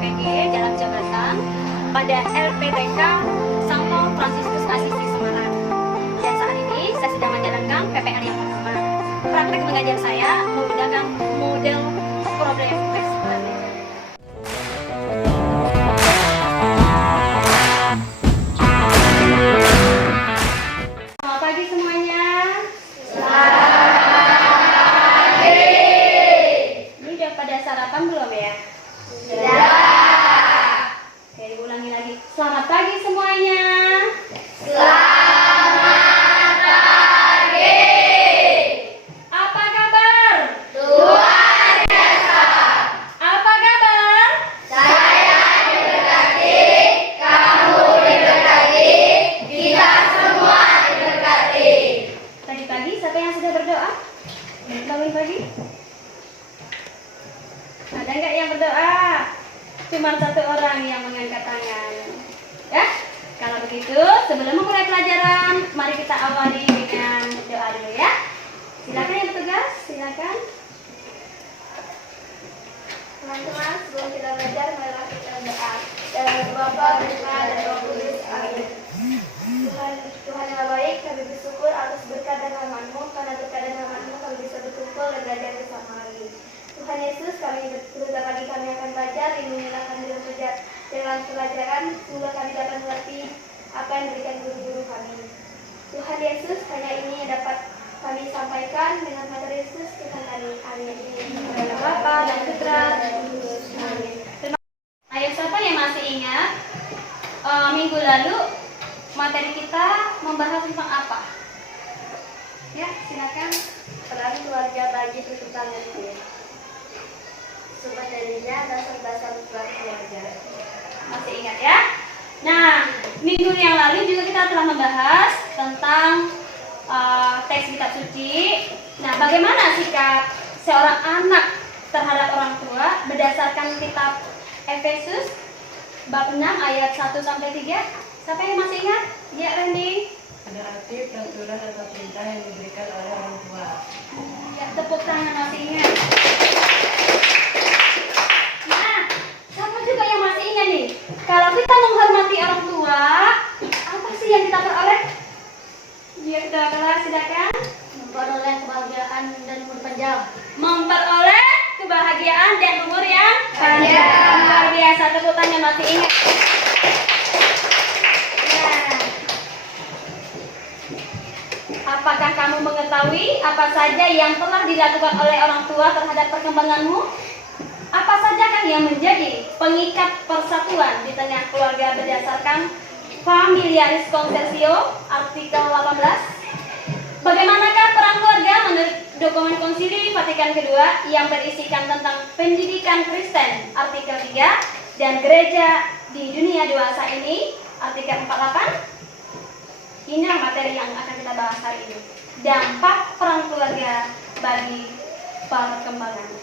PPG dalam jabatan pada LPTK Santo Fransiskus Asisi Semarang. Dan saat ini saya sedang menjalankan PPL yang pertama. Praktek mengajar saya menggunakan model problem based learning. Selamat pagi semuanya. Ini udah pada sarapan belum ya? Sudah. Oke, diulangi lagi. Selamat pagi semuanya. Selamat pagi. Apa kabar? Luar biasa. Apa kabar? Saya diberkati, kamu diberkati, kita semua diberkati. Tadi pagi siapa yang sudah berdoa? Bangun pagi? Ada nggak yang berdoa? Cuma satu orang yang mengangkat tangan. Ya? Kalau begitu, sebelum memulai pelajaran, mari kita awali dengan doa dulu ya. Silakan yang bertugas, silakan. Teman-teman, sebelum kita belajar, marilah kita berdoa. Dalam nama Bapa, Putra, dan Roh Kudus. Amin. Tuhan yang baik, kami bersyukur atas berkat dan rahmat-Mu, karena berkat dan rahmat-Mu kami bisa berkumpul dan belajar bersama lagi. Tuhan Yesus, sebentar lagi kami akan belajar, lindungilah kami dalam pelajaran, semoga kami dapat mengerti apa yang diberikan guru-guru kami. Tuhan Yesus, hanya ini yang dapat kami sampaikan dengan materi Yesus, Tuhan kami. Amin. Dalam Bapa dan Putra dan Roh Kudus. Amin. Ayo, siapa yang masih ingat minggu lalu materi kita membahas tentang apa? Ya, silakan. Peran keluarga bagi tuntutan itu. Sumber darinya dasar-dasar keluarga. Masih ingat ya? Nah, minggu yang lalu juga kita telah membahas tentang teks kitab suci. Nah, bagaimana sikap seorang anak terhadap orang tua berdasarkan kitab Efesus bab 6 ayat 1 sampai 3? Siapa yang masih ingat? Ya, Randy. Ada arti peraturan atau perintah yang diberikan oleh orang tua. Ya, tepuk tangan masih ingat. Nah, siapa juga yang masih ingat nih? Kalau kita menghormati orang tua, apa sih yang kita peroleh? Ya, kita kelas, silakan. Memperoleh kebahagiaan dan umur panjang. Memperoleh kebahagiaan dan umur yang panjang. Luar biasa, tepuk tangan masih ingat. Nah, apakah kamu mengetahui apa saja yang telah dilakukan oleh orang tua terhadap perkembanganmu? Apa sajakah yang menjadi pengikat persatuan di tengah keluarga berdasarkan Familiaris Consortio artikel 18? Bagaimanakah peran keluarga menurut dokumen Konsili Vatikan kedua yang berisikan tentang pendidikan Kristen artikel 3 dan gereja di dunia dewasa ini artikel 48? Inilah materi yang akan kita bahas hari ini. Dampak peran keluarga bagi perkembangan.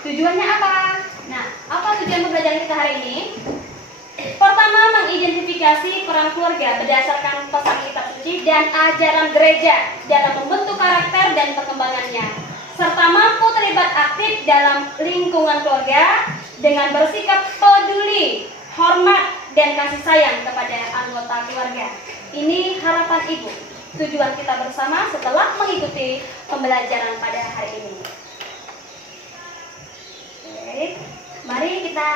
Tujuannya apa? Nah, apa tujuan pembelajaran kita hari ini? Pertama, mengidentifikasi peran keluarga berdasarkan pesan kitab suci dan ajaran gereja dalam membentuk karakter dan perkembangannya, serta mampu terlibat aktif dalam lingkungan keluarga dengan bersikap peduli, hormat, dan kasih sayang kepada anggota keluarga. Ini harapan ibu, tujuan kita bersama setelah mengikuti pembelajaran pada hari ini. Oke, mari kita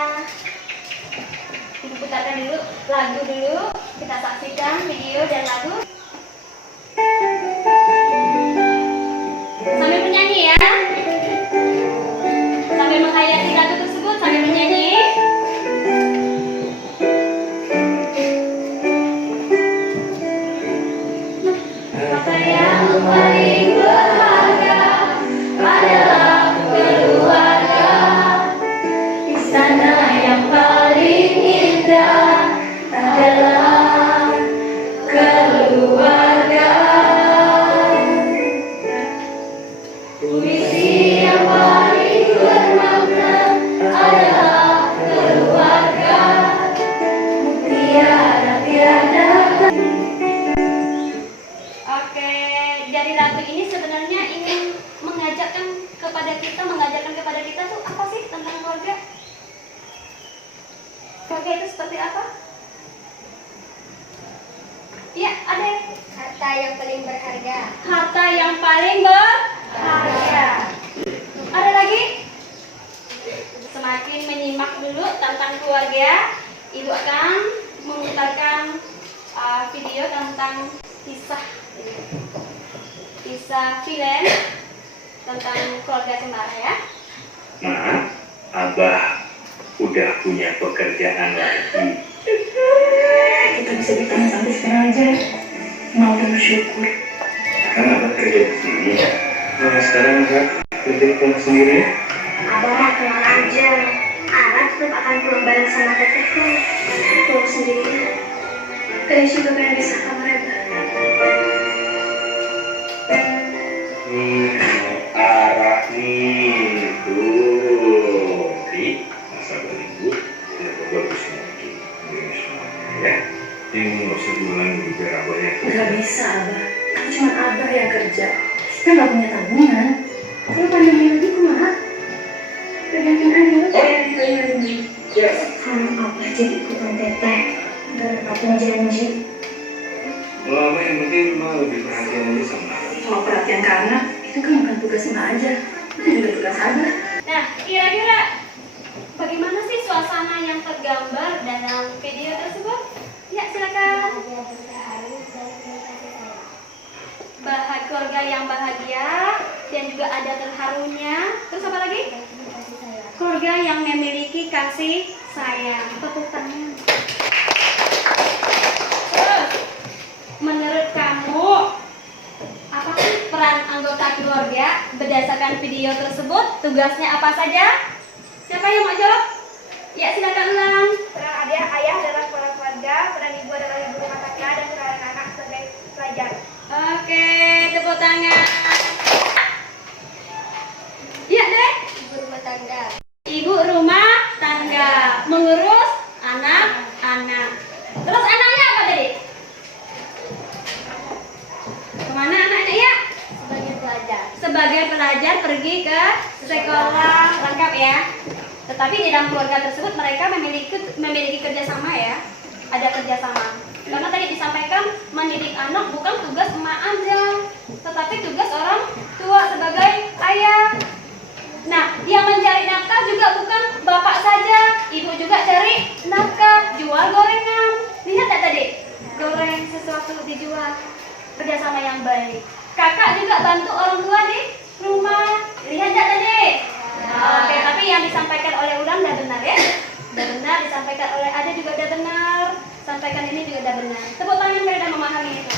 putarkan dulu lagu dulu, kita saksikan video dan lagu sambil menyanyi ya, sambil menghayati lagu tersebut sambil menyanyi. Kata yang paling berharga adalah keluarga, istana yang paling indah adalah keluarga. Puisi yang paling bermakna adalah keluarga, mutiara tiada. Oke, dari lagu ini sebenarnya ingin mengajarkan kepada kita tuh apa sih tentang keluarga? Keluarga itu seperti apa? Iya, ada. Harta yang paling berharga. Harta yang paling berharga. Ada lagi? Semakin menyimak dulu tentang keluarga, Ibu akan memutarkan video tentang kisah film tentang keluarga cemara ya. Maaf, Abah udah punya pekerjaan lagi. Kita bisa bertahan sampai sekarang aja. Mau dan bersyukur. Kan Abah kerja di sini. Nah, sekarang Abah kerja di rumah sendiri. Abah mah tenang aja. Anak tetap akan pulang bareng sama teteh kok. Pulang sendiri. Kalian juga pengen bisa kamar Abah. Arah nih tuh. Di masa berlibur, kenapa bagus lagi? Bagus ya. Ini nggak usah diulang dulu biar Abah yang Gak bisa Abah. Aku cuma Abah yang kerja. Kita gak punya tabungan. Kalau pandemi lagi kumaha? Tergantung aja. Sekarang Abah jadi ikutan teteh. Gak dapatin janji. Lama yang penting mah lebih perhatian aja sama Abah. Kalau perhatian ke anak, itu kan bukan tugas emak aja. Itu juga tugas Abah. Nah, kira-kira bagaimana sih suasana yang tergambar dalam video tersebut? Ya, silakan. Keluarga yang bahagia dan juga ada terharunya. Terus apa lagi? Keluarga yang memiliki kasih sayang. Tepuk tangan. Terus, menurut kamu, apa sih peran anggota keluarga berdasarkan video tersebut? Tugasnya apa saja? Siapa yang mau jawab? Ya, silakan ulang. Peran ayah adalah kepala keluarga, peran ibu adalah ibu rumah tangga, dan peran anak sebagai pelajar. Oke, tepuk tangan. Iya deh. Ibu rumah tangga. Ibu rumah tangga mengurus anak-anak. Terus anaknya apa tadi? Kemana anaknya ya? Sebagai pelajar. Sebagai pelajar pergi ke sekolah lengkap ya. Tetapi di dalam keluarga tersebut mereka memiliki kerjasama ya. Ada kerjasama. Karena tadi disampaikan mendidik anak bukan tugas emak aja, tetapi tugas orang tua sebagai ayah. Nah, yang mencari nafkah juga bukan bapak saja, ibu juga cari nafkah, jual gorengan. Lihat tak tadi? Goreng sesuatu dijual. Kerjasama yang baik. Kakak juga bantu orang tua di rumah. Lihat tak tadi? Oke, tapi yang disampaikan oleh Ulan sudah benar ya? Sudah benar, disampaikan oleh Ade juga sudah benar. Sampaikan ini juga sudah benar. Tepuk tangan biar sudah memahami itu.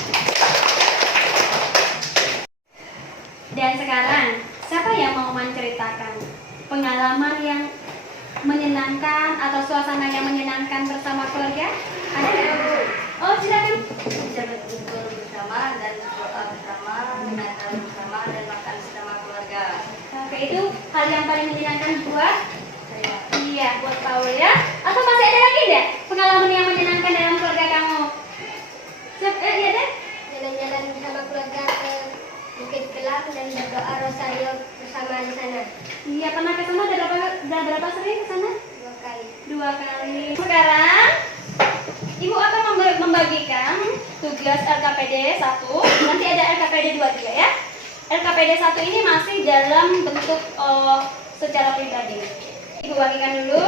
Dan sekarang, siapa yang mau menceritakan pengalaman yang menyenangkan atau suasana yang menyenangkan bersama keluarga? Ada nggak? Oh, silakan. Bisa berkumpul bersama dan berdoa bersama, menata bersama dan makan bersama keluarga. Oke, itu hal yang paling menyenangkan buat Saya iya, buat Paul ya. Atau masih ada lagi enggak pengalaman yang menyenangkan dalam keluarga kamu? Iya deh. Jalan-jalan bersama keluarga ke Bukit Kelam dan berdoa rosario bersama di sana. Iya, pernah ke sana udah berapa sering ke sana? 2 kali. 2 kali. Sekarang Ibu akan membagikan tugas LKPD 1. Nanti ada LKPD 2 juga ya. LKPD 1 ini masih dalam bentuk secara pribadi. Ibu bagikan dulu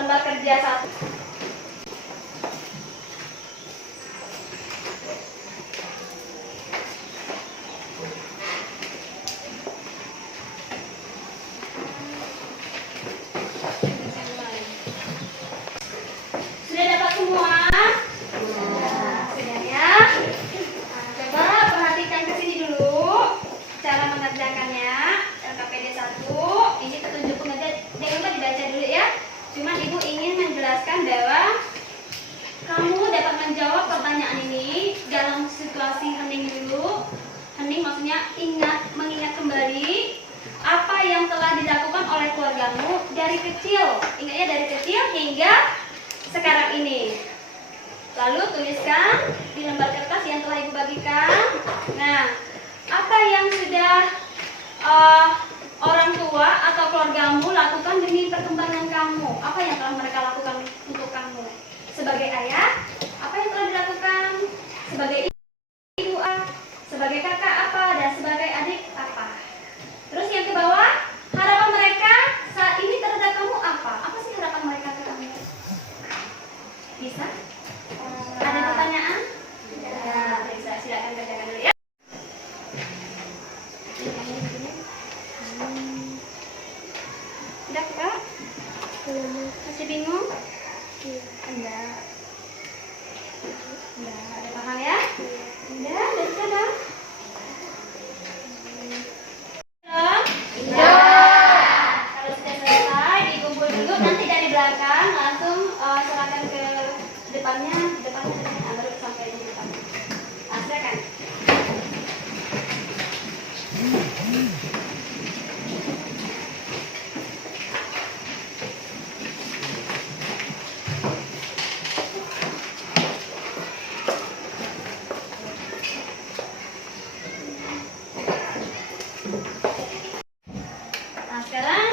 lembar kerja 1. Sudah dapat semua? Sudah ya? Coba perhatikan ke sini dulu cara mengerjakannya. LKPD 1 ini petunjuk pengerjaan. Jangan lupa dibaca dulu ya. Cuman Ibu ingin menjelaskan bahwa kamu dapat menjawab pertanyaan ini dalam situasi hening dulu. Hening maksudnya mengingat kembali apa yang telah dilakukan oleh keluargamu dari kecil. Ingat ya, dari kecil hingga sekarang ini. Lalu tuliskan di lembar kertas yang telah Ibu bagikan. Nah, apa yang sudah orang tua atau keluargamu lakukan demi perkembangan kamu? Apa yang telah mereka lakukan Sebagai ayah, apa yang telah dilakukan? Sebagai ibu sebagai kakak apa, dan sebagai adik apa. Terus yang ke bawah, harapan mereka saat ini terhadap kamu apa? Apa sih harapan mereka ke kamu? Bisa? Ada pertanyaan? Ya, bisa. Silakan kerjakan dulu ya. Sudah kak? Masih bingung? Enggak. Enggak, ada paham ya? Udah bisa dah. Iya. Kalau sudah selesai, dikumpul dulu. Nanti dari belakang langsung serahkan ke depannya. Di depannya baru sampai di depan. Silakan. Nah, sekarang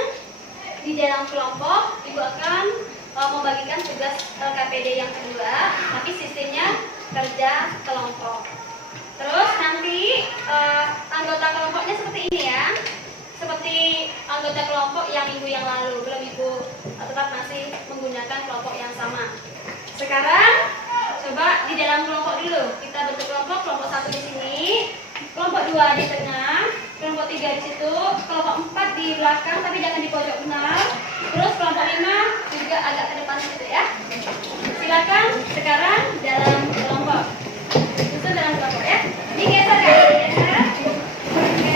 di dalam kelompok Ibu akan membagikan tugas KPD yang kedua, tapi sistemnya kerja kelompok. Terus nanti anggota kelompoknya seperti ini ya, seperti anggota kelompok yang minggu yang lalu. Belum Ibu tetap masih menggunakan kelompok yang sama. Sekarang coba di dalam kelompok dulu. Kita bentuk kelompok 1 di sini, kelompok 2 di tengah, kelompok 3 di situ, kelompok 4 di belakang tapi jangan di pojok benar. Terus kelompok 5 juga agak ke depan situ ya. Silakan sekarang dalam kelompok. Susun dalam kelompok ya. Digeser kan? Digeser. Oke.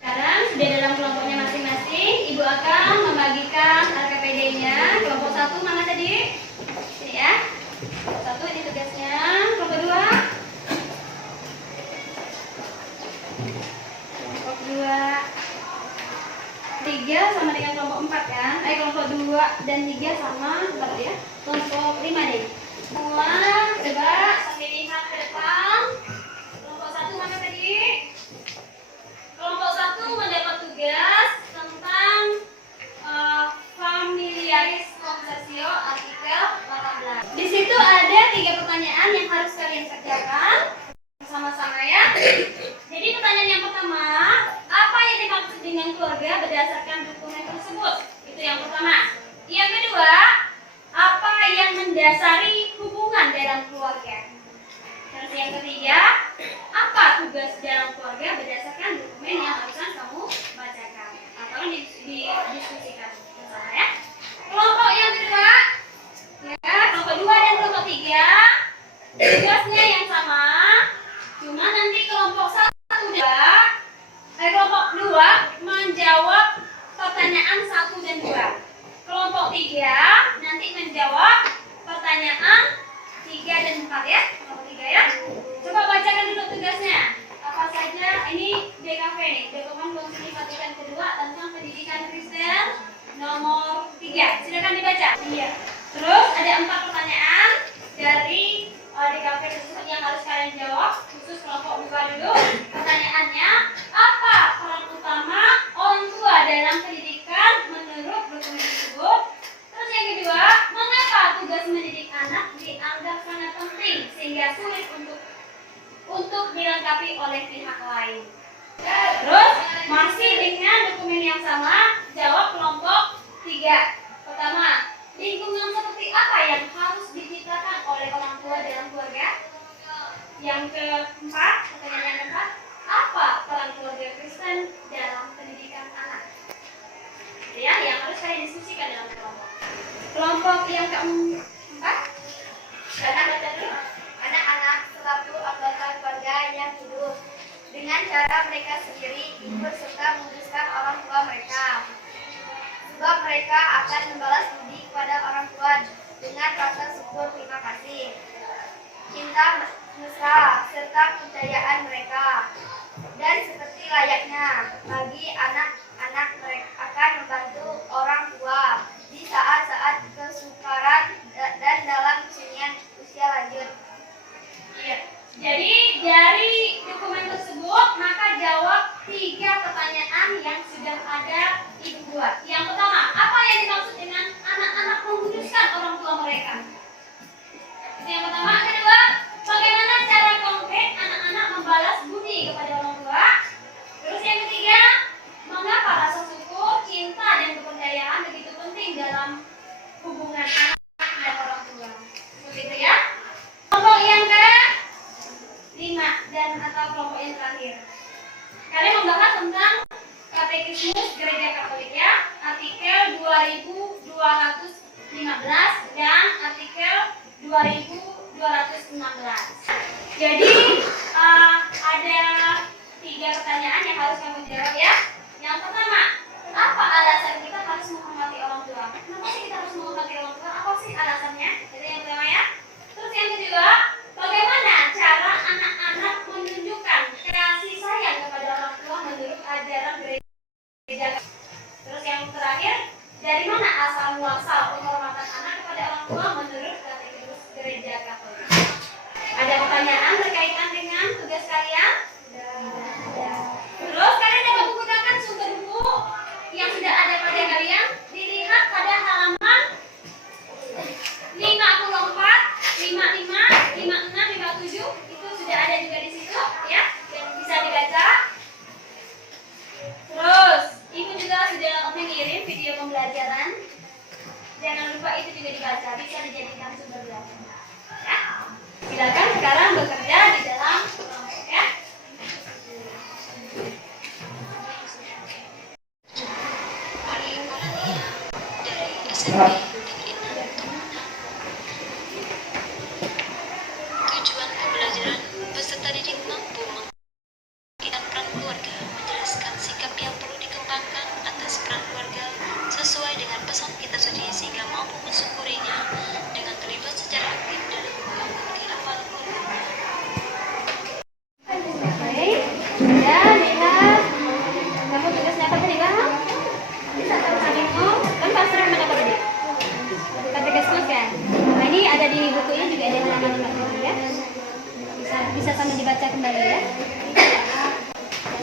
Sekarang sudah dalam kelompoknya masing-masing, Ibu akan membagikan RKPD-nya. Kelompok 1 mana tadi? Sini ya. Kelompok 1 ini tugasnya. Kelompok 2. Kelompok 2 3 sama dengan kelompok 4 kan? Kelompok 2 dan 3 sama berarti ya. Kelompok 5 nih. Semua coba sambil lihat ke depan. Kelompok 1 mana tadi? Kelompok 1 mendapat tugas tentang familiaris conversio artikel 18. Di situ ada 3 pertanyaan yang harus kalian kerjakan bersama-sama ya. Jadi pertanyaan yang pertama, apa yang dimaksud dengan keluarga berdasarkan dokumen tersebut? Itu yang pertama. Yang kedua, apa yang mendasari hubungan dalam keluarga? Terus yang ketiga, apa tugas dalam keluarga berdasarkan dokumen yang harusnya kamu bacakan atau didiskusikan bersama ya. Kelompok yang kedua, ya, kelompok 2 dan kelompok 3 tugasnya yang sama, cuma nanti kelompok 2 menjawab pertanyaan 1 dan 2. Kelompok 3 nanti menjawab pertanyaan 3 dan 4 ya. Kelompok 3 ya. Coba bacakan dulu tugasnya. Apa saja? Ini DKV nih, dokumen konsultasi kedua tentang pendidikan Kristen nomor 3. Silakan dibaca. Iya. Terus ada 4 pertanyaan dari DKV tersebut yang harus kalian jawab, khusus kelompok 2 dulu. Pertanyaannya, apa peran utama orang tua dalam pendidikan menurut dokumen tersebut? Terus yang kedua, mengapa tugas mendidik anak dianggap sangat penting sehingga sulit untuk dilengkapi oleh pihak lain? Terus masih dengan dokumen yang sama, jawab kelompok 3. Pertama, lingkungan seperti apa yang harus diciptakan oleh orang tua dalam keluarga? Yang keempat, pertanyaan yang keempat, apa peran keluarga Kristen dalam pendidikan anak? Itu ya, yang harus saya diskusikan dalam kelompok. Kelompok yang keempat, baca dulu. Anak-anak selaku anggota keluarga yang hidup dengan cara mereka sendiri ikut serta memutuskan orang tua mereka. Sebab mereka akan membalas budi kepada orang tua dengan rasa syukur terima kasih, cinta mesra, serta kepercayaan mereka. Dan seperti layaknya bagi anak-anak, mereka akan membantu orang tua di saat-saat kesukaran dan dalam kesunyian usia lanjut. Iya. Jadi dari dokumen tersebut maka jawab 3 pertanyaan yang sudah ada Ibu buat. Yang pertama, apa yang dimaksud dengan anak-anak memutuskan orang tua mereka? juga dibaca, bisa dijadikan sumber belajar. Ya. Silakan sekarang bekerja di dalam kelompok ya. Tujuan pembelajaran peserta didik mampu memberikan peran keluarga, menjelaskan sikap yang perlu dikembangkan atas peran keluarga sesuai dengan pesan kita sendiri sehingga mampu mensyukurinya dengan terlibat secara aktif dalam membangun kehidupan keluarga. Baik, ya lihat. Kamu tugasnya apa tadi bang? Bisa tahu tadimu? Kan pasrah mana apa tadi? Tugas kan? Nah ini ada di bukunya juga ada halaman ya. Bisa sambil dibaca kembali ya.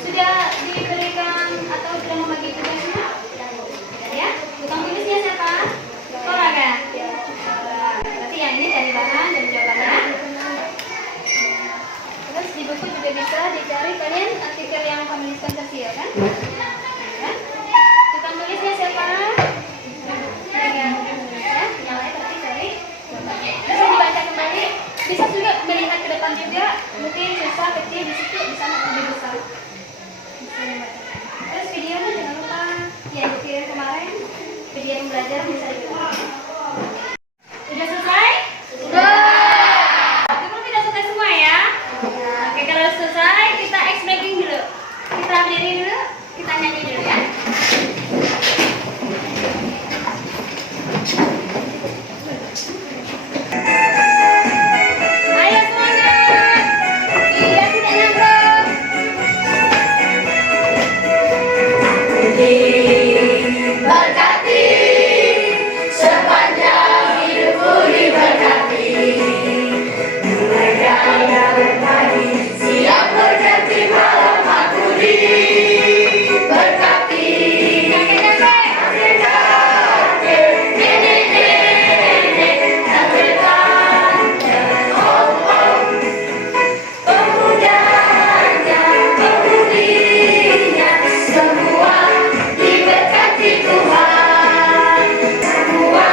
Sudah diberikan atau sudah membagi tugasnya? Ya. Tukang tulisnya siapa? Koraga. Berarti yang ini cari bahan dan jawabannya. Terus di buku juga bisa dicari kalian artikel yang penulis Pancasila kan? Kan? Tukang tulisnya siapa? Ya, yang lain berarti cari. Bisa dibaca kembali. Bisa juga melihat ke depan juga. Mungkin susah kecil di situ bisa lebih besar. Bisa dibacakan. Terus videonya jangan lupa ya video yang kemarin video yang belajar bisa ditonton. Sudah selesai? Sudah. Itu tidak selesai semua ya? Oke, kalau selesai kita ice breaking dulu. Kita berdiri dulu, kita nyanyi dulu ya. Ayo semangat. Biar tidak nanggung. Berkati sepanjang hidupku diberkati. Mulai dari pagi siap berganti malam aku diberkati. Pemudanya, pemudinya, semua diberkati Tuhan. Semua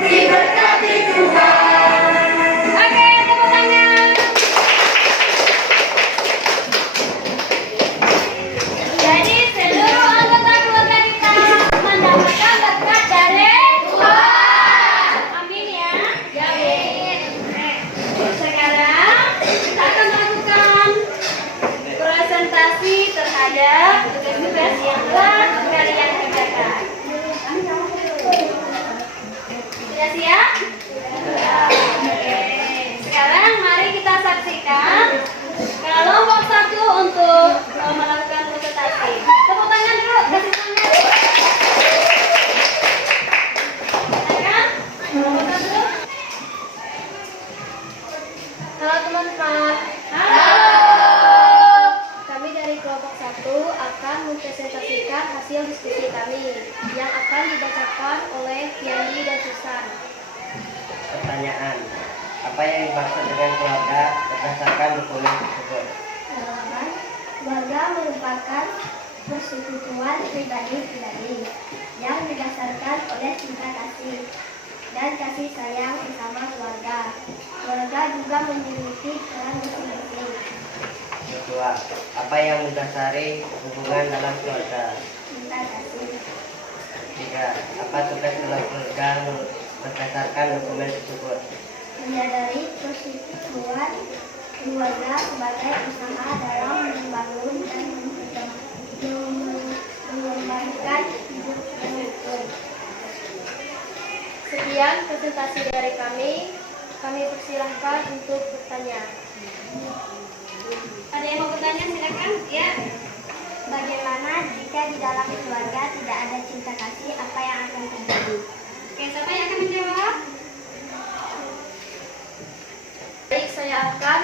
diberkati Tuhan. Oke, tepuk tangan. Jadi seluruh anggota keluarga kita mendapatkan berkat dari Tuhan. Amin ya. Amin. Sekarang kita akan melakukan presentasi terhadap tugas-tugas yang telah kalian kerjakan. Sudah siap? Oke. Sekarang mari kita saksikan kelompok 1 untuk melakukan presentasi. Tepuk tangan dulu, kasih tangan. Silakan. Kelompok 1. Halo teman-teman. Halo. Kami dari kelompok 1 akan mempresentasikan hasil diskusi kami yang akan dibacakan oleh Yandi dan Susan. Pertanyaan, apa yang dimaksud dengan keluarga berdasarkan dokumen tersebut? Jawaban, keluarga merupakan persekutuan pribadi-pribadi yang didasarkan oleh cinta kasih dan kasih sayang bersama keluarga. Keluarga juga memiliki peran masing-masing. Kedua, apa yang mendasari hubungan dalam keluarga? Cinta kasih. Tiga, apa tugas dalam keluarga berdasarkan dokumen tersebut? Menyadari persekutuan keluarga sebagai usaha dalam membangun dan mengembangkan hidup yang rukun. Sekian presentasi dari kami. Kami persilahkan untuk bertanya. Ada yang mau bertanya silakan. Ya. Bagaimana jika di dalam keluarga tidak ada cinta kasih, apa yang akan terjadi? Oke, siapa yang akan menjawab? Baik, saya akan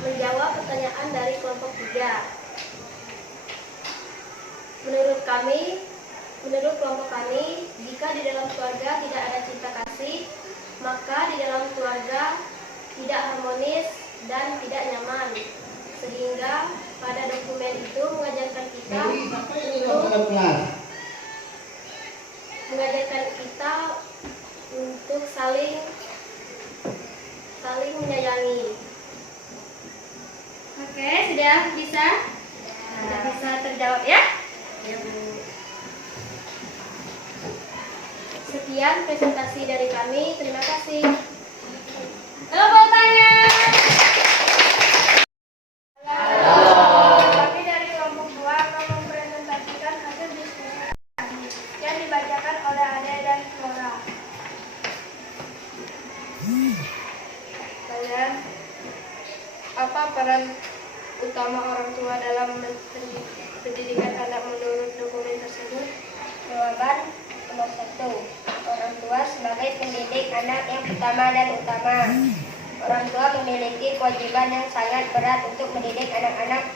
menjawab pertanyaan dari kelompok 3. Menurut kelompok kami, jika di dalam keluarga tidak ada cinta kasih, maka di dalam keluarga tidak harmonis dan tidak nyaman. Sehingga pada dokumen itu mengajarkan kita untuk saling menyayangi. Oke, sudah bisa? Sudah bisa terjawab ya? Ya Bu. Sekian presentasi dari kami. Terima kasih. Tepuk tangan. Kami dari kelompok 2 akan mempresentasikan hasil diskusi yang dibacakan oleh Ade dan Flora. Kalian, apa peran utama orang tua dalam pendidikan anak menurut dokumen tersebut? Jawaban nomor 1. Orang tua sebagai pendidik anak yang pertama dan utama. Orang tua memiliki kewajiban yang sangat berat untuk mendidik anak-anak.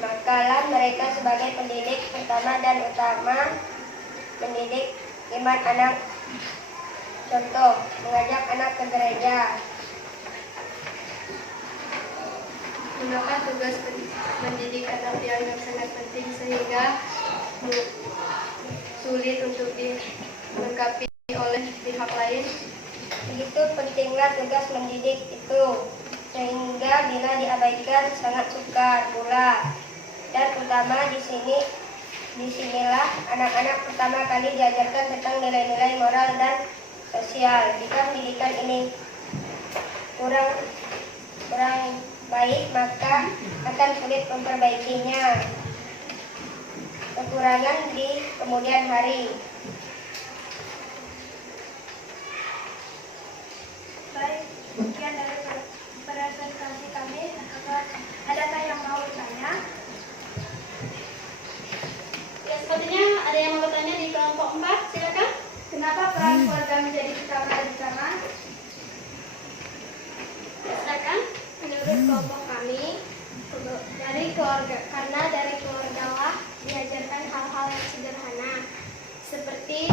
Makalah mereka sebagai pendidik pertama dan utama mendidik iman anak. Contoh, mengajak anak ke gereja. Mengapa tugas mendidik anak dianggap sangat penting sehingga sulit untuk dilengkapi oleh pihak lain? Begitu pentinglah tugas mendidik itu, sehingga bila diabaikan sangat sukar pula. Dan utama disinilah anak-anak pertama kali diajarkan tentang nilai-nilai moral dan sosial. Jika pendidikan ini kurang baik, maka akan sulit memperbaikinya. Kekurangan di kemudian hari. Baik, sekian dari presentasi kami. Adakah yang mau bertanya? Ya, sepertinya ada yang mau bertanya di kelompok 4. Silakan. Kenapa peran keluarga menjadi utama dan utama? Silakan. Menurut kelompok kami, karena dari keluargalah diajarkan hal-hal yang sederhana, seperti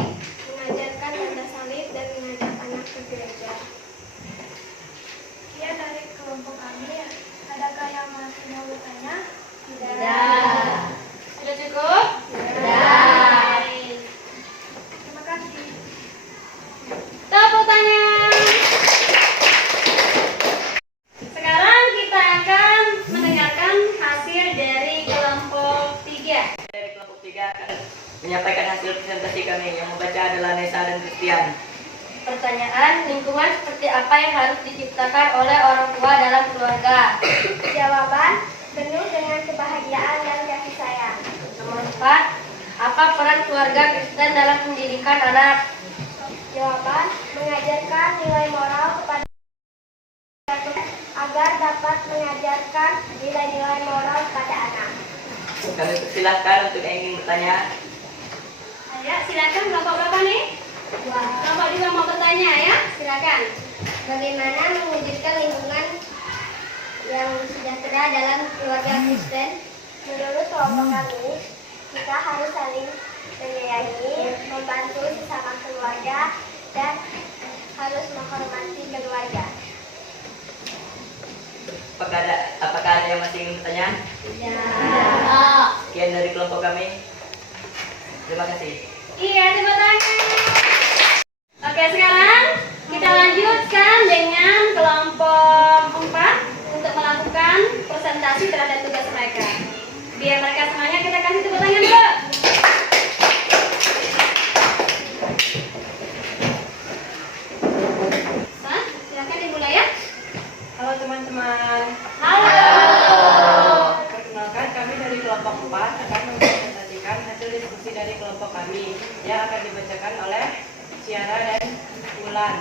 mengajarkan tanda salib dan mengajak anak ke gereja. Ya, dari kelompok kami, adakah yang masih mau bertanya? Tidak. Sudah cukup? Sudah. Baik. Terima kasih. Tepuk tangan. Sekarang kita akan mendengarkan hasil dari kelompok 3. Dari kelompok 3 akan menyampaikan hasil presentasi kami. Yang membaca adalah Nesa dan Christian. Pertanyaan, lingkungan seperti apa yang harus diciptakan oleh orang tua dalam keluarga? Jawaban, penuh dengan kebahagiaan dan kasih sayang. Nomor 4, apa peran keluarga Kristen dalam pendidikan anak? Jawaban, mengajarkan nilai moral kepada agar dapat mengajarkan nilai-nilai moral kepada anak. Kami persilahkan untuk yang ingin bertanya. Ya, silakan kelompok berapa nih? Kelompok 2 mau bertanya ya? Silakan. Bagaimana mewujudkan lingkungan yang sejahtera dalam keluarga Kristen? Menurut kelompok kami, kita harus saling menyayangi, membantu sesama keluarga, dan harus menghormati keluarga. Apakah ada yang masih ingin bertanya? Ya. Sekian dari kelompok kami. Terima kasih. Iya, terima kasih. Oke, sekarang kita lanjutkan dengan kelompok 4 untuk melakukan presentasi terhadap tugas mereka. Biar mereka semuanya kita kasih tepuk tangan dulu. Silakan dimulai ya. Halo teman-teman. Halo. Perkenalkan, kami dari kelompok 4 akan mempresentasikan hasil diskusi dari kelompok kami yang akan dibacakan oleh Ciara dan Wulan.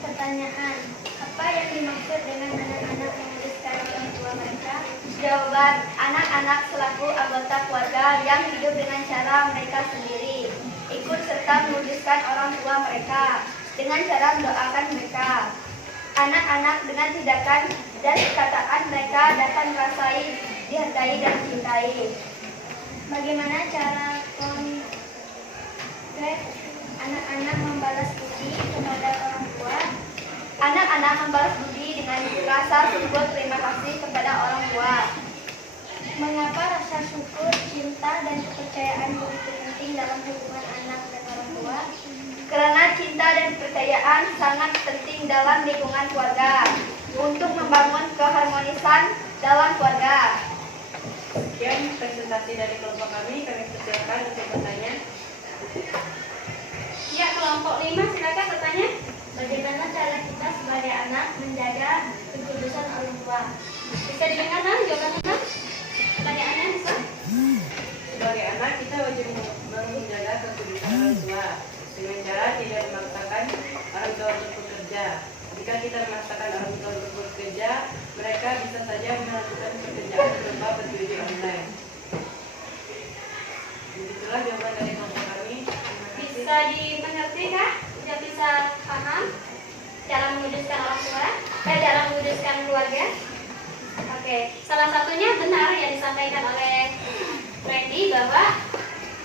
Pertanyaan, apa yang dimaksud dengan anak-anak memutuskan orang tua mereka? Jawaban, anak-anak selaku anggota keluarga yang hidup dengan cara mereka sendiri, ikut serta mewujudkan orang tua mereka dengan cara mendoakan mereka. Anak-anak dengan tindakan dan perkataan mereka dapat merasai, dihargai dan dicintai. Bagaimana cara konkret anak-anak membalas budi kepada orang tua? Anak-anak membalas budi dengan rasa syukur terima kasih kepada orang tua. Mengapa rasa syukur, cinta, dan kepercayaan begitu penting dalam hubungan anak dan orang tua? Karena cinta dan dalam lingkungan keluarga untuk membangun keharmonisan dalam keluarga. Sekian presentasi dari kelompok kami persilakan untuk bertanya. Ya, kelompok 5 silakan bertanya. Bagaimana cara kita sebagai anak menjaga kekudusan orang tua? Bisa didengar kan jawabannya kan? Pertanyaannya bisa? Sebagai anak kita wajib menjaga kekudusan orang tua dengan cara tidak memaksakan orang tua untuk bekerja. Jika kita memaksakan orang tua untuk bekerja, mereka bisa saja melakukan pekerjaan berupa berjudi online. Begitulah jawaban dari kelompok kami. Bisa dimengerti kah? Sudah bisa paham cara menguduskan orang tua? Cara menguduskan keluarga? Oke, salah satunya benar yang disampaikan oleh Randy bahwa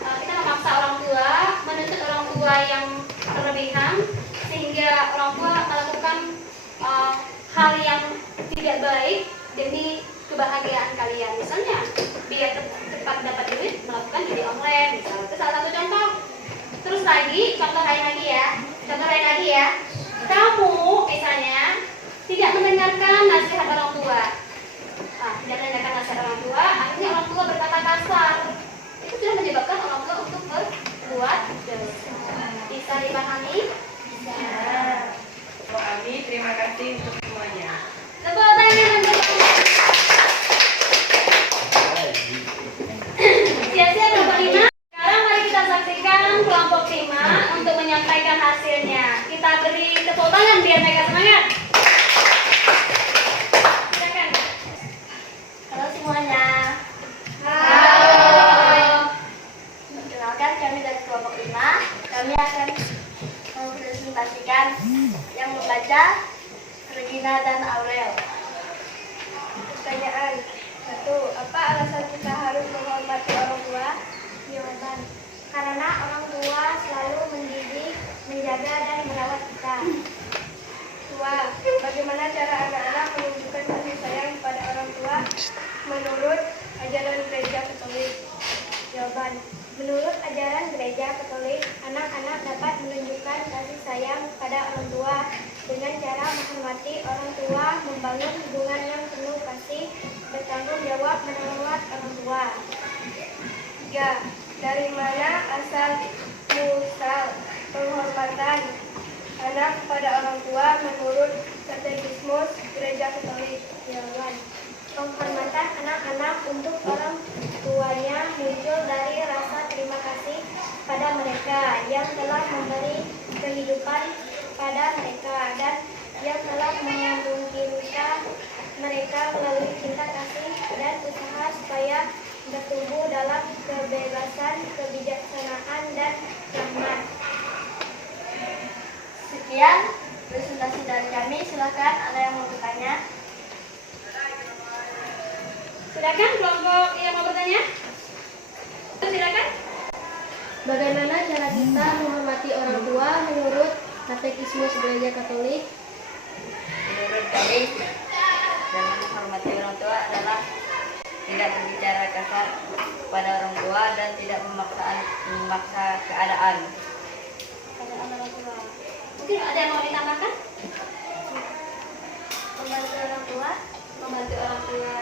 kita memaksa orang tua, menuntut orang tua yang berlebihan sehingga orang tua melakukan hal yang tidak baik demi kebahagiaan kalian. Misalnya biar cepat dapat duit melakukan judi online, misalnya itu salah satu contoh. Terus lagi contoh lain lagi ya, kamu misalnya tidak mendengarkan nasihat orang tua. Tidak mendengarkan nasihat orang tua, akhirnya orang tua berkata kasar. Itu sudah menyebabkan orang tua untuk berbuat dosa. Bisa dipahami? Bisa. Kelompok kami terima kasih untuk semuanya. Tepuk tangan untuk siap-siap kelompok 5. Sekarang mari kita saksikan kelompok 5 untuk menyampaikan hasilnya. Kita beri tepuk tangan biar mereka semangat. Silakan. Halo semuanya. Halo. Perkenalkan kami dari kelompok 5. Kami akan mempresentasikan yang membaca Regina dan Aurel. Pertanyaan 1. Apa alasan kita harus menghormati orang tua? Jawaban. Karena orang tua selalu mendidik, menjaga, dan merawat kita. 2. Bagaimana cara anak-anak menunjukkan kasih sayang kepada orang tua menurut ajaran gereja Katolik? Jawaban. Menurut ajaran gereja Katolik, anak-anak dapat menunjukkan kasih sayang kepada orang tua dengan cara menghormati orang tua, membangun hubungan yang penuh kasih, bertanggung jawab merawat orang tua. 3. Dari mana asal musal penghormatan anak kepada orang tua menurut katekismus gereja Katolik? Jawaban. Penghormatan anak-anak untuk orang tuanya muncul dari rasa terima kasih pada mereka yang telah memberi kehidupan pada mereka dan yang telah memungkinkan mereka melalui cinta kasih dan usaha supaya bertumbuh dalam kebebasan, kebijaksanaan, dan rahmat. Sekian presentasi dari kami. Silakan ada yang mau bertanya. Silakan kelompok yang mau bertanya. Silakan. Bagaimana cara kita menghormati orang tua menurut katekismus gereja Katolik? Menurut kami, dalam menghormati orang tua adalah tidak berbicara kasar pada orang tua dan tidak memaksa keadaan. Keadaan orang tua. Mungkin ada yang mau ditambahkan? Membantu orang tua. Membantu orang tua.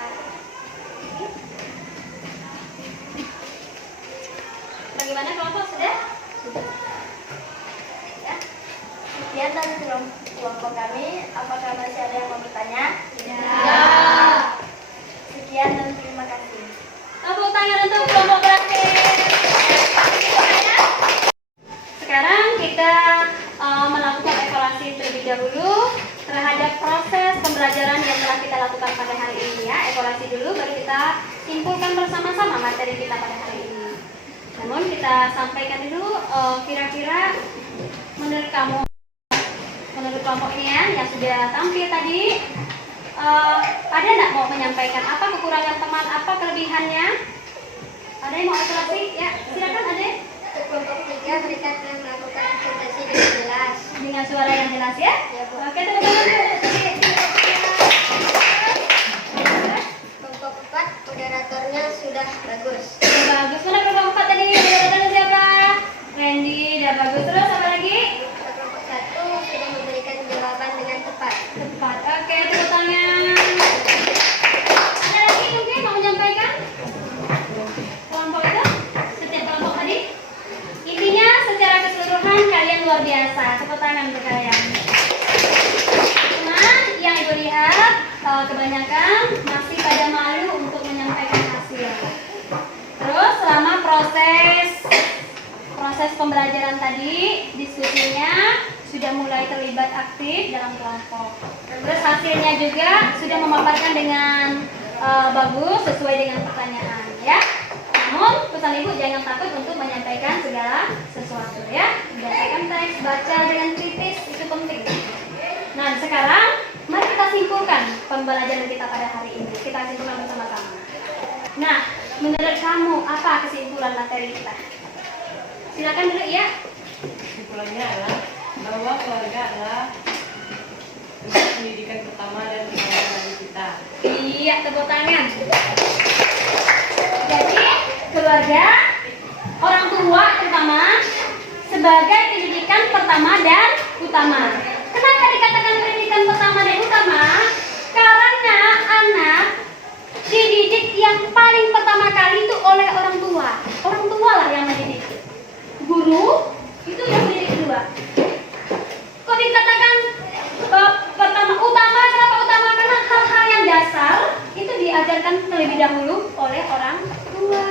Bagaimana kelompok sudah? Ya. Sekian dari kelompok kami. Apakah masih ada yang mau bertanya? Ya. Sekian dan terima kasih. Tepuk tangan untuk kelompok terakhir. Sekarang kita melakukan evaluasi terlebih dahulu terhadap proses pembelajaran yang telah kita lakukan pada hari ini ya. Evaluasi dulu baru kita simpulkan bersama-sama materi kita pada hari ini. Namun kita sampaikan dulu kira-kira menurut kamu, menurut kelompok ini ya yang sudah tampil tadi, ada nggak mau menyampaikan apa kekurangan teman, apa kelebihannya? Ada yang mau evaluasi? Ya, silakan ada. Kelompok 3 mereka telah melakukan presentasi dengan jelas. Dengan suara yang jelas ya? Oke, tepuk tangan Bu. Kelompok 4 moderatornya sudah bagus. Sudah bagus. Mana kelompok 4 tadi? Moderatornya siapa? Randy, udah bagus. Terus apa lagi? Kelompok 1 sudah memberikan jawaban dengan kebanyakan masih pada malu untuk menyampaikan hasil. Terus selama proses pembelajaran tadi, diskusinya sudah mulai terlibat aktif dalam kelompok. Terus hasilnya juga sudah memaparkan dengan bagus sesuai dengan pertanyaan, ya. Namun pesan ibu jangan takut untuk menyampaikan segala sesuatu, ya. Biasakan teks, baca dengan kritis, itu penting. Nah sekarang mari kita simpulkan pembelajaran kita pada hari ini. Kita simpulkan bersama-sama. Nah, menurut kamu apa kesimpulan materi kita? Silakan dulu ya. Kesimpulannya adalah bahwa keluarga adalah tempat pendidikan pertama dan utama bagi kita. Iya, tepuk tangan. Jadi keluarga, orang tua terutama sebagai pendidikan pertama dan utama. Kenapa dikatakan pendidikan pertama dan utama? Karena anak dididik yang paling pertama kali itu oleh orang tua. Orang tua lah yang mendidik. Guru itu yang mendidik kedua. Kok dikatakan pertama utama? Kenapa utama? Karena hal-hal yang dasar itu diajarkan terlebih dahulu oleh orang tua.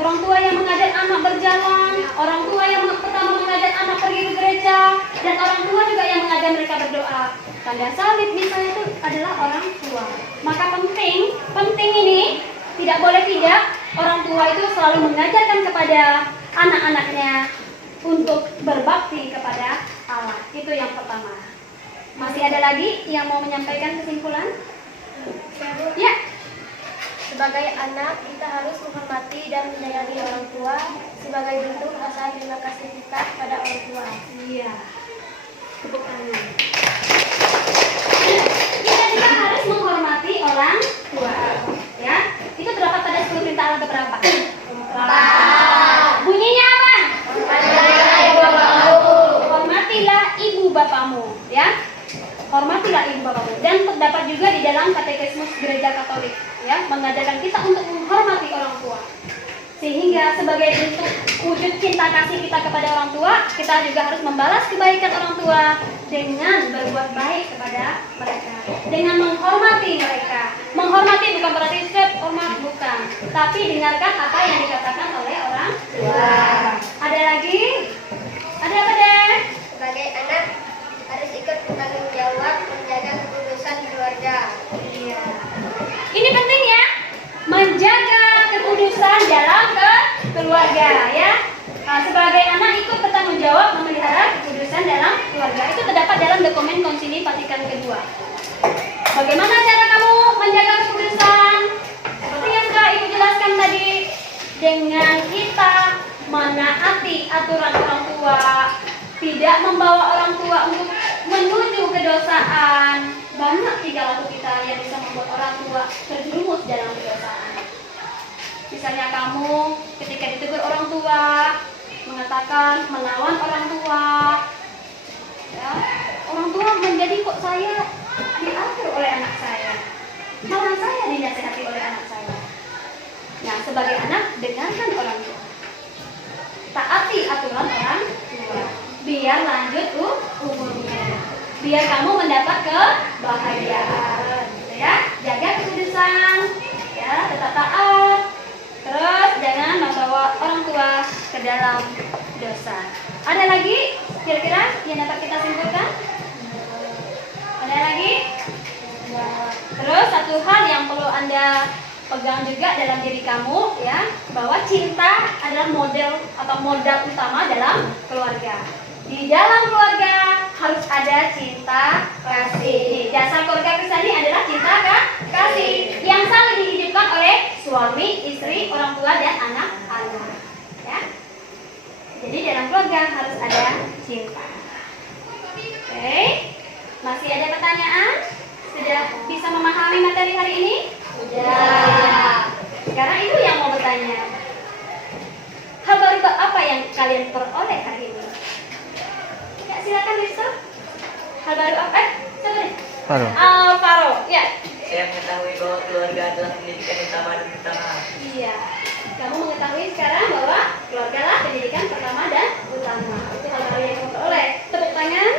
Orang tua yang mengajak anak berjalan, orang tua yang pertama mengajak anak pergi ke gereja, dan orang tua juga yang mengajak mereka berdoa. Tanda salib misalnya itu adalah orang tua. Maka penting ini tidak boleh tidak, orang tua itu selalu mengajarkan kepada anak-anaknya untuk berbakti kepada Allah. Itu yang pertama. Masih ada lagi yang mau menyampaikan kesimpulan? Ya. Sebagai anak, kita harus menghormati dan menyayangi orang tua sebagai bentuk rasa terima kasih kita pada orang tua. Iya. Tepuk tangan. Kita juga harus menghormati orang tua. Ya. Itu terdapat pada 10 perintah Allah beberapa. Bunyinya apa? Hormatilah ibu bapamu, ya. Hormatilah ibu bapamu. Dan terdapat juga di dalam katekismus Gereja Katolik, ya, mengajarkan kita untuk menghormati orang tua. Sehingga sebagai bentuk wujud cinta kasih kita kepada orang tua, kita juga harus membalas kebaikan orang tua dengan berbuat baik kepada mereka, dengan menghormati mereka. Menghormati bukan berarti set hormat, bukan, tapi dengarkan apa yang dikatakan oleh orang tua. Ada lagi? Ada apa deh? Sebagai anak harus ikut bertanggung jawab menjaga kekudusan keluarga. Iya. Ini penting ya, menjaga kekudusan dalam keluarga, ya. Nah, sebagai anak ikut bertanggung jawab memelihara kekudusan dalam keluarga. Itu terdapat dalam dokumen Konsili Vatikan kedua. Bagaimana cara kamu menjaga kekudusan? Seperti yang sudah Ibu jelaskan tadi, dengan kita menaati aturan orang tua, tidak membawa orang tua untuk menuju kedosaan. Banyak tingkah laku kita yang bisa membuat orang tua terjerumus dalam kedosaan. Misalnya kamu ketika ditegur orang tua, mengatakan melawan orang tua, ya, orang tua menjadi kok saya diatur oleh anak saya, malah saya dinasihati oleh anak saya. Nah, sebagai anak dengarkan orang tua, taati aturan orang tua, biar lanjut umurnya, biar kamu mendapat kebahagiaan, gitu ya. Jaga kekudusan, ya, tetap taat. Terus jangan membawa orang tua ke dalam dosa. Ada lagi kira-kira yang dapat kita simpulkan? Ada lagi? Terus satu hal yang perlu Anda pegang juga dalam diri kamu, ya, bahwa cinta adalah model atau modal utama dalam keluarga. Di dalam keluarga harus ada cinta kasih. Dasar keluarga Kristeni adalah cinta kasih yang saling dihidupkan oleh suami, istri, orang tua, dan anak-anak. Ya. Jadi dalam keluarga harus ada cinta. Oke, masih ada pertanyaan? Sudah bisa memahami materi hari ini? Sudah. Sekarang Ibu yang mau bertanya. Hal baru apa yang kalian peroleh hari ini? Ya, silakan Rizka. Hal baru apa? Siapa nih? Faro. Ya. Saya mengetahui bahwa keluarga adalah pendidikan utama dan utama. Iya. Kamu mengetahui sekarang bahwa keluarga lah pendidikan pertama dan utama. Itu hal baru yang kamu peroleh. Tepuk tangan.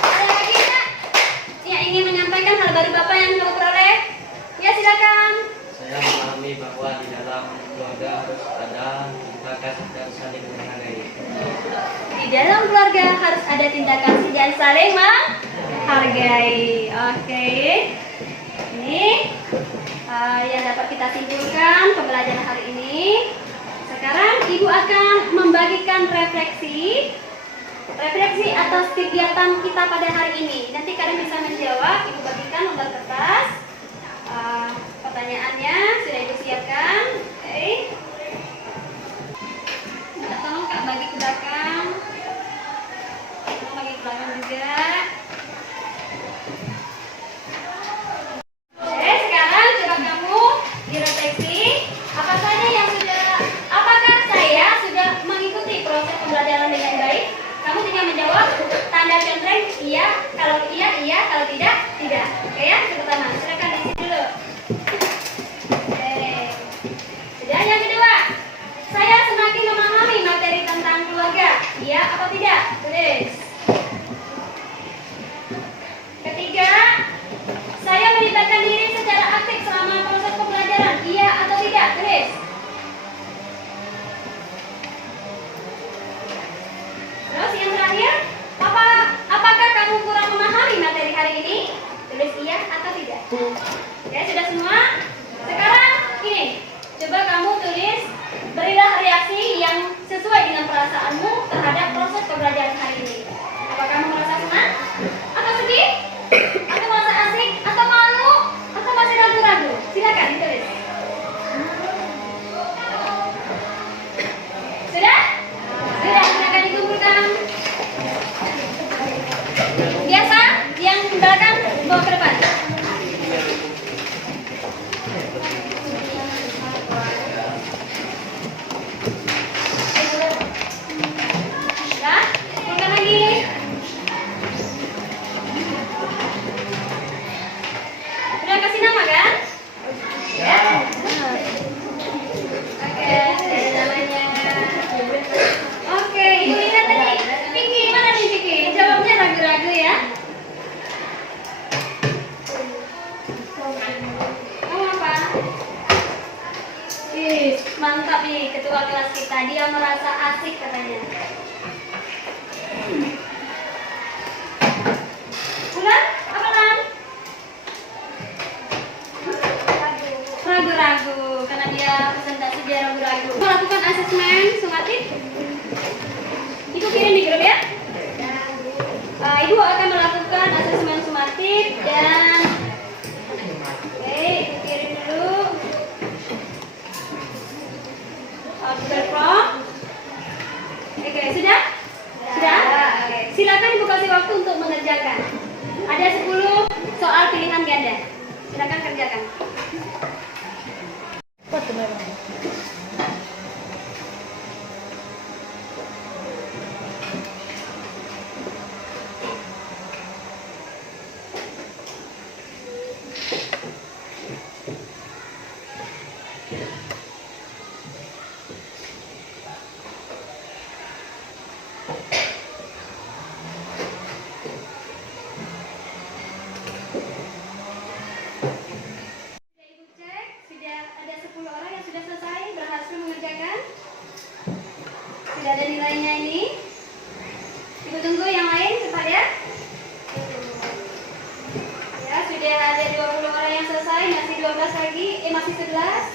Ada lagi nggak yang ingin menyampaikan hal baru Bapak yang bahwa di dalam keluarga harus ada cinta kasih dan saling menghargai. Di dalam keluarga harus ada cinta kasih dan saling menghargai. Oke. Ini yang dapat kita simpulkan pembelajaran hari ini. Sekarang Ibu akan membagikan refleksi atas kegiatan kita pada hari ini. Nanti kalian bisa menjawab. Ibu bagikan lembar kertas. Pertanyaannya sudah Ibu siapkan. Oke. Minta tolong Kak bagi ke belakang. Tolong bagi ke belakang juga. Oke, sekarang coba kamu direfleksi. Apakah saya sudah mengikuti proses pembelajaran dengan baik? Kamu tinggal menjawab tanda centreng iya, kalau iya, kalau tidak, tidak. Oke ya, yang pertama, silakan isi dulu. Oke. Sudah, yang kedua, saya semakin memahami materi tentang keluarga. Iya atau tidak? Tulis. Ketiga, saya melibatkan diri secara aktif selama proses pembelajaran. Iya atau tidak? Tulis. Terus yang terakhir, apakah kamu kurang memahami materi hari ini? Tulis iya atau tidak. Ya, sudah semua? Sekarang ini, coba kamu tulis, berilah reaksi yang sesuai dengan perasaanmu terhadap proses pembelajaran hari ini. Apakah kamu merasa senang? Atau sedih? Atau merasa asik? Atau malu? Atau masih ragu-ragu? Silakan ditulis. Sudah? Sudah, silakan dikumpulkan. Biasa, yang belakang bawa ke depan. Sudah, kumpulkan lagi. Sudah kasih nama kan? Ya. Oke, namanya. Oke, Ibu lihat tadi. Vicky, mana nih Vicky? Jawabnya ragu-ragu ya. Kamu apa? Ih, mantap nih ketua kelas kita. Dia merasa asik katanya. Bulan, apa Lan? Ragu-ragu, karena dia presentasi dia ragu-ragu. Melakukan asesmen sumatif. Ibu kirim di grup ya. Ibu akan melakukan asesmen sumatif dan oke, Ibu kirim dulu. Google Form. Oke, sudah? Sudah? Oke, silakan Ibu kasih waktu untuk mengerjakan. Ada 10 soal pilihan ganda. Silakan kerjakan. Sudah ada nilainya ini. Ibu tunggu yang lain cepat ya. Ya, sudah ada 20 orang yang selesai, masih 12 lagi, masih 11.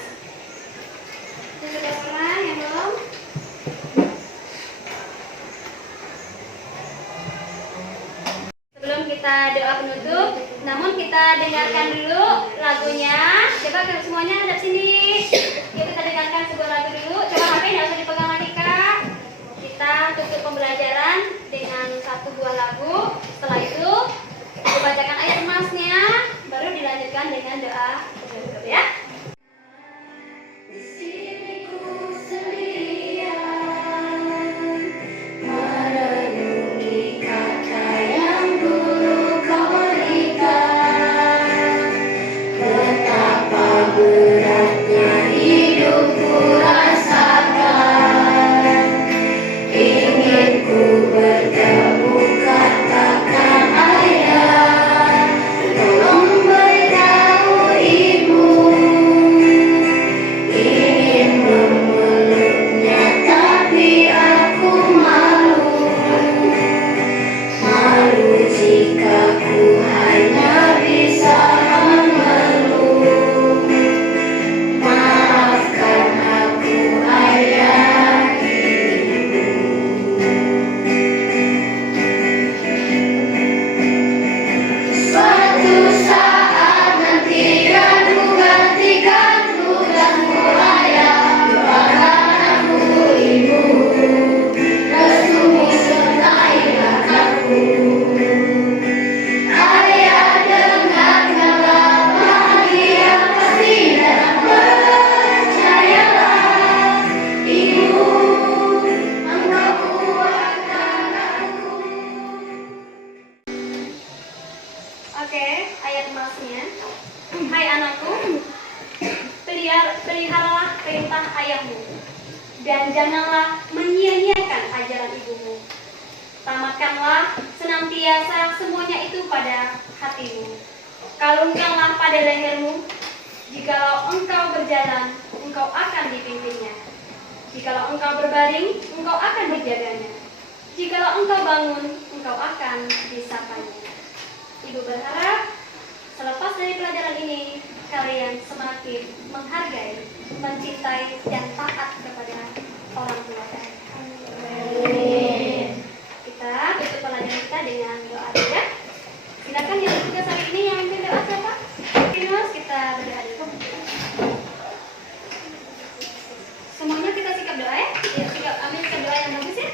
Itu 11 orang yang belum. Sebelum kita doa penutup, namun kita dengarkan dulu lagunya. Coba semuanya hadap sini. Yuk kita dengarkan sebuah lagu dulu. Coba HP nggak usah dipegang lagi Kak. Kita tutup pembelajaran dengan satu buah lagu. Setelah itu kita bacakan ayat emasnya, baru dilanjutkan dengan doa penutup ya. Bertabu katakan ayah, tolong beritahu Oke, ayat emasnya. Hai anakku, peliharalah perintah ayahmu, dan janganlah menyia-nyiakan ajaran ibumu. Tamatkanlah senantiasa semuanya itu pada hatimu. Kalungkanlah pada lehermu. Jikalau engkau berjalan, engkau akan dipimpinnya. Jikalau engkau berbaring, engkau akan dijaganya. Jikalau engkau bangun, engkau akan disapanya. Ibu berharap selepas dari pelajaran ini, kalian semakin menghargai, mencintai, dan taat kepada orang tua kalian. Amin. Kita tutup pelajaran kita dengan doa ya. Silakan yang bertugas hari ini yang ambil doa siapa? Terus kita berdoa dulu. Semuanya kita sikap doa ya. Ambil sikap doa yang bagus ya.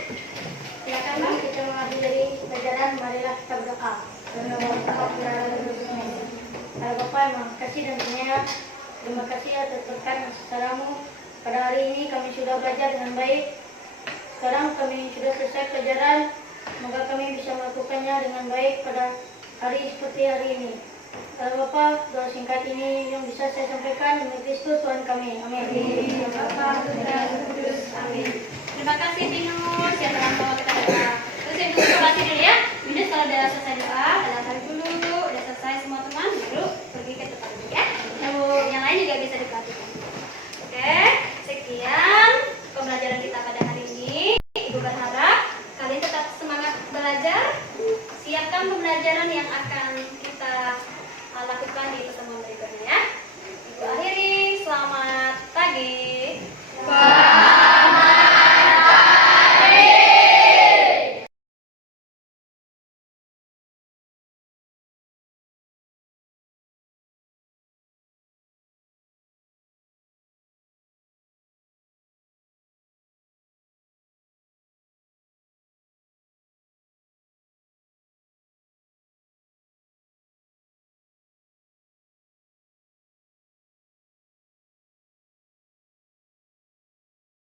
Silakan Bang. Kita mengambil dari pelajaran, marilah kita berdoa. Kalau Bapak yang kasih dan penyayang, terima kasih atas berkat dan secara-Mu. Pada hari ini kami sudah belajar dengan baik. Sekarang kami sudah selesai pelajaran. Semoga kami bisa melakukannya dengan baik pada hari seperti hari ini. Kalau Bapak, doa singkat ini yang bisa saya sampaikan demi Kristus Tuhan kami. Amin. Bapa, Putra, dan Roh Kudus. Amin. Terima kasih Tinus yang telah membawa kita doa. Terus yang dulu kasih dulu ya. Minus kalau udah selesai doa, udah tarik dulu, udah selesai semua teman, baru pergi ke tempat duduk ya. Lalu yang lain juga bisa diperhatikan. Oke, sekian pembelajaran kita pada hari ini. Ibu berharap kalian tetap semangat belajar. Siapkan pembelajaran yang akan kita lakukan di pertemuan berikutnya ya. Ibu akhiri